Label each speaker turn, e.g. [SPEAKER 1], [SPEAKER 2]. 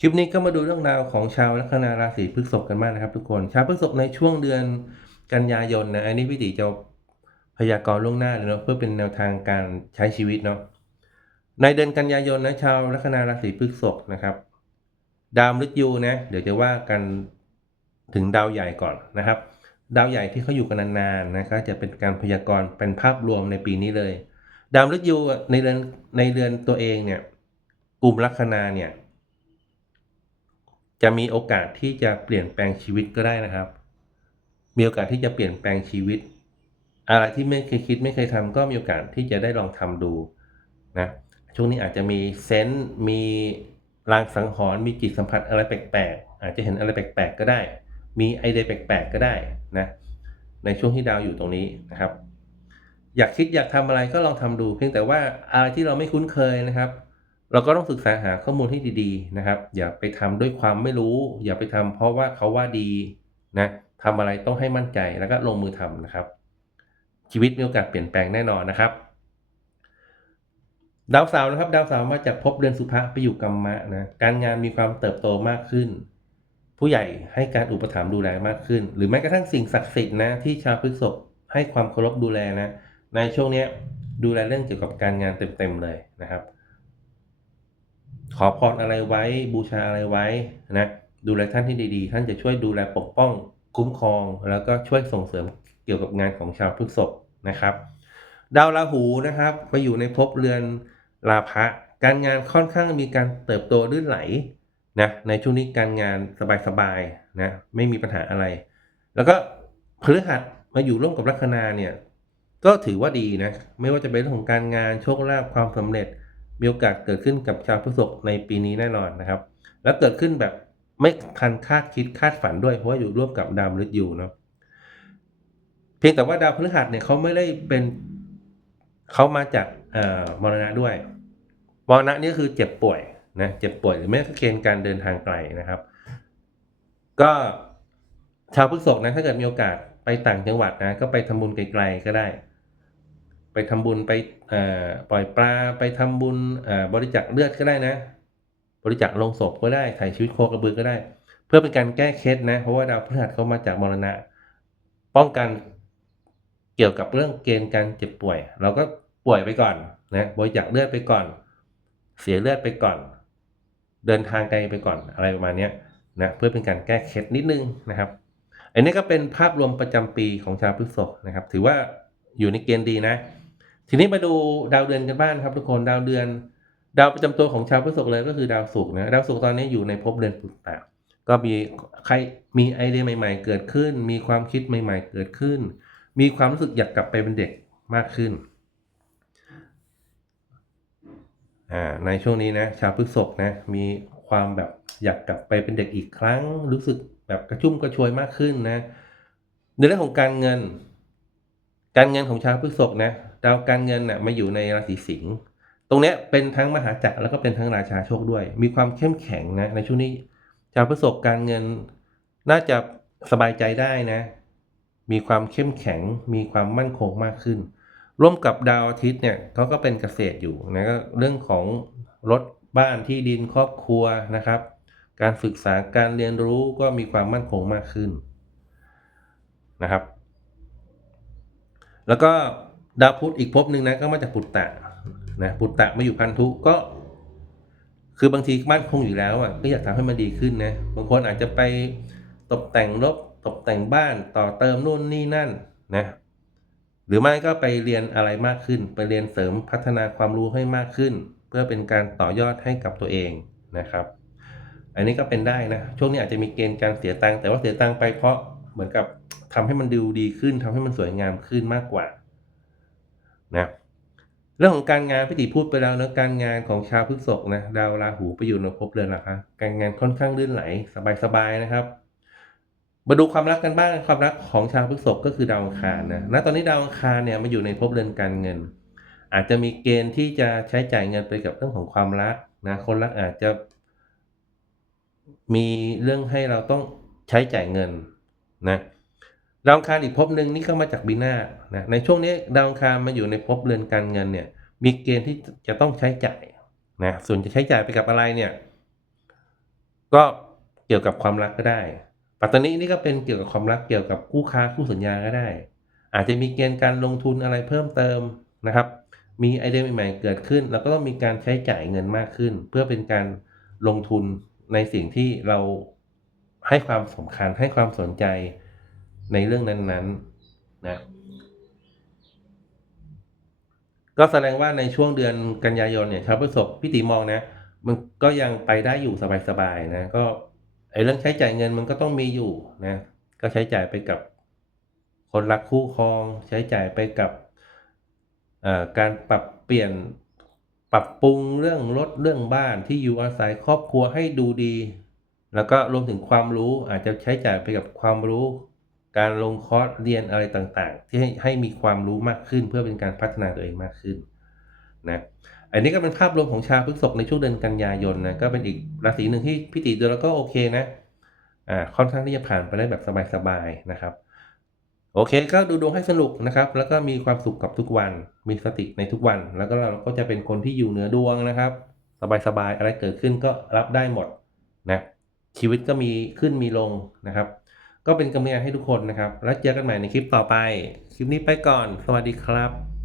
[SPEAKER 1] คลิปนี้ก็มาดูเรื่องราวของชาวลัคนาราศีพฤษภกันบ้างนะครับ ทุกคน ชาวพฤษภในช่วงเดือนกันยายนนะ อันนี้พี่ติจะพยากรณ์ล่วงหน้าเลยเนาะเพื่อเป็นแนวทางการใช้ชีวิตเนาะ ในเดือนกันยายนนะชาวลัคนาราศีพฤษภนะครับ ดาวมฤตยูนะ เดี๋ยวจะว่ากันถึงดาวใหญ่ก่อนนะครับ ดาวใหญ่ที่เขาอยู่กันนานๆนะครับจะเป็นการพยากรณ์เป็นภาพรวมในปีนี้เลย ดาวมฤตยูในเดือนในเดือนตัวเองเนี่ย กลุ่มลัคนาเนี่ย จะมีโอกาสที่จะเปลี่ยนแปลงชีวิตก็ได้นะครับ มีโอกาสที่จะเปลี่ยนแปลงชีวิต อะไรที่ไม่เคยคิดไม่เคยทำก็มีโอกาสที่จะได้ลองทำดูนะช่วงนี้อาจจะมีเซนส์มีลางสังหรณ์มีจิตสัมผัสอะไรแปลกๆ อาจจะเห็นอะไรแปลกๆก็ได้ มีไอเดียแปลกๆก็ได้นะในช่วงที่ดาวอยู่ตรงนี้นะครับ อยากคิดอยากทำอะไรก็ลองทำดู เพียงแต่ว่าอะไรที่เราไม่คุ้นเคยนะครับ เราก็ต้องศึกษาหาข้อมูลที่ดีๆนะครับ อย่าไปทำด้วยความไม่รู้ อย่าไปทำเพราะว่าเขาว่าดีนะทำอะไรต้องให้มั่นใจแล้วก็ลงมือทำนะครับ ชีวิตมีโอกาสเปลี่ยนแปลงแน่นอนนะครับ ดาวเสาร์นะครับ ดาวเสาร์มาจากภพเดือนสุภะไปอยู่กรรมะนะการงานมีความเติบโตมากขึ้น ผู้ใหญ่ให้การอุปถัมภ์ดูแลมากขึ้น หรือแม้กระทั่งสิ่งศักดิ์สิทธิ์นะที่ชาวพฤษภให้ความเคารพดูแลนะในช่วงนี้ดูแลเรื่องเกี่ยวกับการงานเต็มๆเลยนะครับ ขอพรอะไรไว้บูชาอะไรไว้นะดูแลท่านที่ดีๆ ท่านจะช่วยดูแลปกป้องคุ้มครอง แล้วก็ช่วยส่งเสริมเกี่ยวกับงานของชาวพฤษภนะครับ ดาวราหูนะครับไปอยู่ในภพเรือนลาภะการงานค่อนข้างมีการเติบโตลื่นไหลนะในช่วงนี้การงานสบายๆนะไม่มีปัญหาอะไร แล้วก็พฤหัสมาอยู่ร่วมกับลัคนาเนี่ยก็ถือว่าดีนะไม่ว่าจะเป็นเรื่องของการงานโชคลาภความสำเร็จ มีโอกาสเกิดขึ้นกับชาวพฤษภในปีนี้แน่นอนนะครับ แล้วเกิดขึ้นแบบไม่ทันคาดคิดคาดฝันด้วย เพราะว่าอยู่ร่วมกับดาวมฤตยูเนาะเพียงแต่ว่าดาวพฤหัสเนี่ยเขาไม่ได้เป็นเขามาจากเอ่อมรณะด้วยมรณะนี่คือเจ็บป่วยนะเจ็บป่วยหรือไม่ก็เกณฑ์การเดินทางไกลนะครับ ก็ชาวพฤษภนะถ้าเกิดมีโอกาสไปต่างจังหวัดนะก็ไปทำบุญไกลๆก็ได้ ไปทำบุญไปปล่อยปลาไปทำบุญบริจาคเลือดก็ได้นะ บริจาคลงศพก็ได้ถ่ายชีวิตโคกระบือก็ได้ เพื่อเป็นการแก้เคล็ดนะเพราะว่าดาวพฤหัสเขามาจากมรณะ ป้องกันเกี่ยวกับเรื่องเกณฑ์การเจ็บป่วย เราก็ป่วยไปก่อนนะบริจาคเลือดไปก่อน เสียเลือดไปก่อน เดินทางไกลไปก่อนอะไรประมาณนี้นะเพื่อเป็นการแก้เคล็ดนิดนึงนะครับอันนี้ก็เป็นภาพรวมประจำปีของชาวพฤษภนะครับ ถือว่าอยู่ในเกณฑ์ดีนะ ทีนี้มาดูดาวเดือนกันบ้างครับ ทุกคนดาวเดือน ดาวประจำตัวของชาวพฤษภเลยก็คือดาวศุกร์นะดาวศุกร์ตอนนี้อยู่ในภพเดือนปุตตะก็มีใครมีไอเดียใหม่ๆ เกิดขึ้น มีความคิดใหม่ ๆ เกิดขึ้น มีความรู้สึกอยากกลับไปเป็นเด็กมากขึ้นในช่วงนี้นะชาวพฤษภนะมีความแบบอยากกลับไปเป็นเด็กอีกครั้ง รู้สึกแบบกระชุ่มกระชวยมากขึ้นนะในเรื่องของการเงิน การเงินของชาวพฤษภนะ ดาวการเงินนะ่ะมาอยู่ในราศีสิงห์ตรงเนี้ยเป็นทั้งมหาจักรแล้วก็เป็นทั้งราชาโชคด้วย มีความเข้มแข็งนะในช่วงนี้ชาวพฤษภการเงินน่าจะสบายใจได้นะ มีความเข้มแข็ง มีความมั่นคงมากขึ้น ร่วมกับดาวอาทิตย์เนี่ยเขาก็เป็นเกษตรอยู่นะก็เรื่องของรถบ้านที่ดินครอบครัวนะครับ การศึกษาการเรียนรู้ก็มีความมั่นคงมากขึ้นนะครับ แล้วก็ ดาวพุธอีกภพหนึ่งนะก็มาจากปุตตะนะปุตตะมาอยู่พันธุก็ คือบางทีมั่นคงอยู่แล้วอะก็อยากทำให้มันดีขึ้นนะบางคนอาจจะไปตกแต่งรถตกแต่งบ้านต่อเติมนู่นนี่นั่นนะหรือไม่ก็ไปเรียนอะไรมากขึ้น ไปเรียนเสริมพัฒนาความรู้ให้มากขึ้น เพื่อเป็นการต่อยอดให้กับตัวเองนะครับ อันนี้ก็เป็นได้นะ ช่วงนี้อาจจะมีเกณฑ์การเสียตังค์แต่ว่าเสียตังค์ไปเพราะเหมือนกับทำให้มันดูดีขึ้นทำให้มันสวยงามขึ้นมากกว่า นะเรื่องของการงานพี่ติพูดไปแล้วนะการงานของชาวพฤษภนะดาวราหูไปอยู่ในภพเรือนนะคะการงานค่อนข้างลื่นไหลสบายๆนะครับ มาดูความรักกันบ้างความรักของชาวพฤษภก็คือดาวอังคารนะณตอนนี้ดาวอังคารเนี่ยมาอยู่ในภพเรือนการเงิน อาจจะมีเกณฑ์ที่จะใช้จ่ายเงินไปกับเรื่องของความรักนะคนรักอาจจะ มีเรื่องให้เราต้องใช้จ่ายเงินนะ ดาวอังคารอีกภพหนึ่งนี่ก็มาจากบีนานะในช่วงนี้ดาวอังคารมาอยู่ในภพเรือนการเงินเนี่ยมีเกณฑ์ที่จะต้องใช้จ่ายนะส่วนจะใช้จ่ายไปกับอะไรเนี่ย ก็เกี่ยวกับความรักก็ได้ ปัตตานีนี่ก็เป็นเกี่ยวกับความรักเกี่ยวกับคู่ค้าคู่สัญญาก็ได้ อาจจะมีเกณฑ์การลงทุนอะไรเพิ่มเติมนะครับ มีไอเดียใหม่ๆเกิดขึ้น แล้วก็ต้องมีการใช้จ่ายเงินมากขึ้น เพื่อเป็นการลงทุนในสิ่งที่เราให้ความสำคัญให้ความสนใจ ในเรื่องนั้นๆนะก็แสดงว่าในช่วงเดือนกันยายนเนี่ยชาวพฤษภพี่ติมองนะ มันก็ยังไปได้อยู่สบายๆนะก็ไอ้เรื่องใช้จ่ายเงินมันก็ต้องมีอยู่นะ ก็ใช้จ่ายไปกับคนรักคู่ครอง ใช้จ่ายไปกับการปรับเปลี่ยนปรับปรุงเรื่องรถเรื่องบ้านที่อยู่อาศัยครอบครัวให้ดูดี แล้วก็รวมถึงความรู้อาจจะใช้จ่ายไปกับความรู้ การลงคอร์สเรียนอะไรต่างๆ ที่ให้ให้มีความรู้มากขึ้น เพื่อเป็นการพัฒนาตัวเองมากขึ้นนะอันนี้ก็เป็นภาพรวมของชาวพฤษภในช่วงเดือนกันยายนนะก็เป็นอีกราศีหนึ่งที่พิติดูแล้วก็โอเคนะอ่าค่อนข้างที่จะผ่านไปได้แบบสบายๆนะครับ โอเค ก็ดูดวงให้สนุกนะครับ แล้วก็มีความสุขกับทุกวัน มีสติในทุกวัน แล้วก็เราก็จะเป็นคนที่อยู่เหนือดวงนะครับ สบายๆอะไรเกิดขึ้นก็รับได้หมดนะชีวิตก็มีขึ้นมีลงนะครับ ก็เป็นกำลังใจให้ทุกคนนะครับ แล้วเจอกันใหม่ในคลิปต่อไป คลิปนี้ไปก่อน สวัสดีครับ